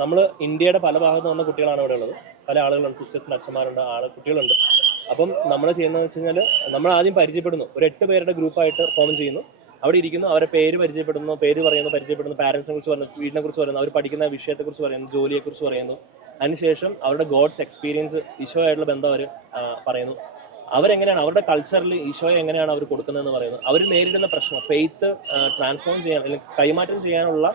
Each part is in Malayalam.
നമ്മൾ ഇന്ത്യയുടെ പല ഭാഗത്ത് വന്ന കുട്ടികളാണ് ഇവിടെ ഉള്ളത്. പല ആളുകളുണ്ട്, സിസ്റ്റേഴ്സിൻ്റെ അച്ഛന്മാരുണ്ട്, കുട്ടികളുണ്ട്. അപ്പം നമ്മൾ ചെയ്യുന്നതെന്ന് വെച്ച് കഴിഞ്ഞാൽ നമ്മൾ ആദ്യം പരിചയപ്പെടുന്നു. ഒരു 8 പേരുടെ ഗ്രൂപ്പായിട്ട് ഫോം ചെയ്യുന്നു. അവിടെ ഇരിക്കുന്നു, അവരെ പേര് പരിചയപ്പെടുന്നു, പേര് പറയുന്നു, പരിചയപ്പെടുന്നു, പാരൻസിനെ കുറിച്ച് പറയുന്നു, വീടിനെ കുറിച്ച് പറയുന്നു, അവർ പഠിക്കുന്ന വിഷയത്തെക്കുറിച്ച് പറയുന്നു, ജോലിയെക്കുറിച്ച് പറയുന്നു. അതിനുശേഷം അവരുടെ ഗോഡ്സ് എക്സ്പീരിയൻസ്, ഈശോയായിട്ടുള്ള ബന്ധം അവർ പറയുന്നു. അവരെങ്ങനെയാണ് അവരുടെ കൾച്ചറിൽ ഈശോയെ എങ്ങനെയാണ് അവർ കൊടുക്കുന്നതെന്ന് പറയുന്നത്. അവർ നേരിടുന്ന പ്രശ്നം, ഫെയ്ത്ത് ട്രാൻസ്ഫോം ചെയ്യാൻ അല്ലെങ്കിൽ കൈമാറ്റം ചെയ്യാനുള്ള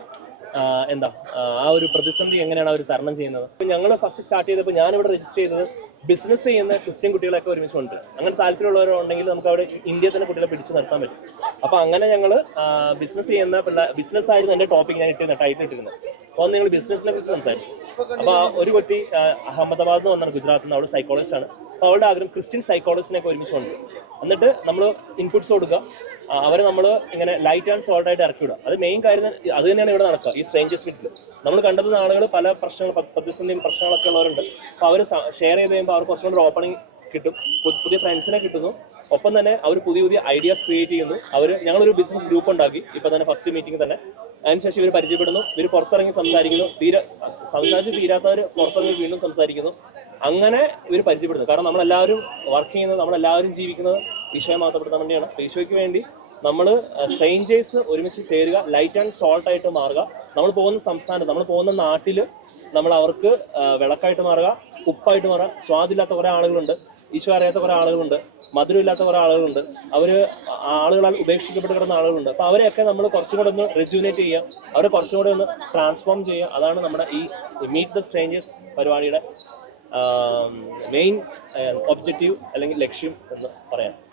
ആ ഒരു പ്രതിസന്ധി എങ്ങനെയാണ് അവർ തരണം ചെയ്യുന്നത്. ഇപ്പം ഞങ്ങൾ ഫസ്റ്റ് സ്റ്റാർട്ട് ചെയ്തപ്പോൾ ഞാനിവിടെ രജിസ്റ്റർ ചെയ്തത് ബിസിനസ് ചെയ്യുന്ന ക്രിസ്ത്യൻ കുട്ടികളൊക്കെ ഒരുമിച്ച് കൊണ്ട് അങ്ങനെ താല്പര്യമുള്ളവരുണ്ടെങ്കിൽ നമുക്ക് അവിടെ ഇന്ത്യയിൽ തന്നെ കുട്ടികളെ പിടിച്ച് നിർത്താൻ പറ്റും. അപ്പോൾ അങ്ങനെ ഞങ്ങൾ ബിസിനസ് ചെയ്യുന്ന ബിസിനസ് ആയിരുന്നു എൻ്റെ ടോപ്പിക് ഞാൻ ടൈറ്റിൽ ഇട്ടിരുന്നത്. അപ്പോൾ നിങ്ങൾ ബിസിനസിനെ കുറിച്ച് സംസാരിച്ചു. അപ്പോൾ ഒരു കുട്ടി അഹമ്മദാബാദിൽ നിന്ന് വന്നാണ്, ഗുജറാത്തിൽ നിന്ന്. അവൾ സൈക്കോളജിസ്റ്റ് ആണ്. അപ്പോൾ അവളുടെ ആഗ്രഹം ക്രിസ്ത്യൻ സൈക്കോളജിസ്റ്റിനൊക്കെ ഒരുമിച്ച് കൊണ്ട് എന്നിട്ട് നമ്മൾ ഇൻപുട്സ് കൊടുക്കുക, അവരെ നമ്മൾ ഇങ്ങനെ ലൈറ്റ് ആൻഡ് സോൾട്ട് ആയിട്ട് ഇറക്കി വിടുക. അത് മെയിൻ കാര്യം അത് തന്നെയാണ് ഇവിടെ നടക്കുക. ഈ സ്ട്രേഞ്ചേഴ്സ് കിട്ടിൽ നമ്മൾ കണ്ടെത്തുന്ന ആളുകൾ പല പ്രതിസന്ധിയും പ്രശ്നങ്ങളൊക്കെ ഉള്ളവരുണ്ട്. അപ്പോൾ അവർ ഷെയർ ചെയ്ത് കഴിയുമ്പോൾ അവർ കുറച്ചുകൂടി ഓപ്പണിങ് കിട്ടും, പുതിയ ഫ്രണ്ട്സിനെ കിട്ടുന്നു. ഒപ്പം തന്നെ അവർ പുതിയ ഐഡിയാസ് ക്രിയേറ്റ് ചെയ്യുന്നു. ഞങ്ങളൊരു ബിസിനസ് ഗ്രൂപ്പ് ഉണ്ടാക്കി ഇപ്പം തന്നെ, ഫസ്റ്റ് മീറ്റിംഗ് തന്നെ. അതിനുശേഷം ഇവർ പരിചയപ്പെടുന്നു, ഇവർ പുറത്തിറങ്ങി സംസാരിക്കുന്നു, സംസാരിച്ച് തീരാത്തവർ പുറത്തിറങ്ങി വീണ്ടും സംസാരിക്കുന്നു. അങ്ങനെ ഇവർ പരിചയപ്പെടുന്നു. കാരണം നമ്മളെല്ലാവരും വർക്ക് ചെയ്യുന്നത്, നമ്മളെല്ലാവരും ജീവിക്കുന്നത് ഈശോയെ മാത്രപ്പെടുത്താൻ വേണ്ടിയാണ്. ഈശോയ്ക്ക് വേണ്ടി നമ്മൾ സ്ട്രേഞ്ചേഴ്സ് ഒരുമിച്ച് ചേരുക, ലൈറ്റ് ആൻഡ് സോൾട്ട് ആയിട്ട് മാറുക. നമ്മൾ പോകുന്ന സംസ്ഥാനത്ത്, നമ്മൾ പോകുന്ന നാട്ടിൽ നമ്മൾ അവർക്ക് വിളക്കായിട്ട് മാറുക, ഉപ്പായിട്ട് മാറുക. സ്വാദില്ലാത്ത കുറേ ആളുകളുണ്ട്, ഈശോ അറിയാത്ത കുറേ ആളുകളുണ്ട്, മധുരമില്ലാത്ത കുറേ ആളുകളുണ്ട്, ആളുകളാൽ ഉപേക്ഷിക്കപ്പെട്ട് കിടന്ന ആളുകളുണ്ട്. അപ്പോൾ അവരെയൊക്കെ നമ്മൾ കുറച്ചും കൂടെ ഒന്ന് റെജുവിനേറ്റ് ചെയ്യുക, അവരെ കുറച്ചും കൂടെ ഒന്ന് ട്രാൻസ്ഫോം ചെയ്യുക. അതാണ് നമ്മുടെ ഈ മീറ്റ് ദ സ്ട്രേഞ്ചേഴ്സ് പരിപാടിയുടെ മെയിൻ ഒബ്ജക്റ്റീവ് അല്ലെങ്കിൽ ലക്ഷ്യം എന്ന് പറയാം.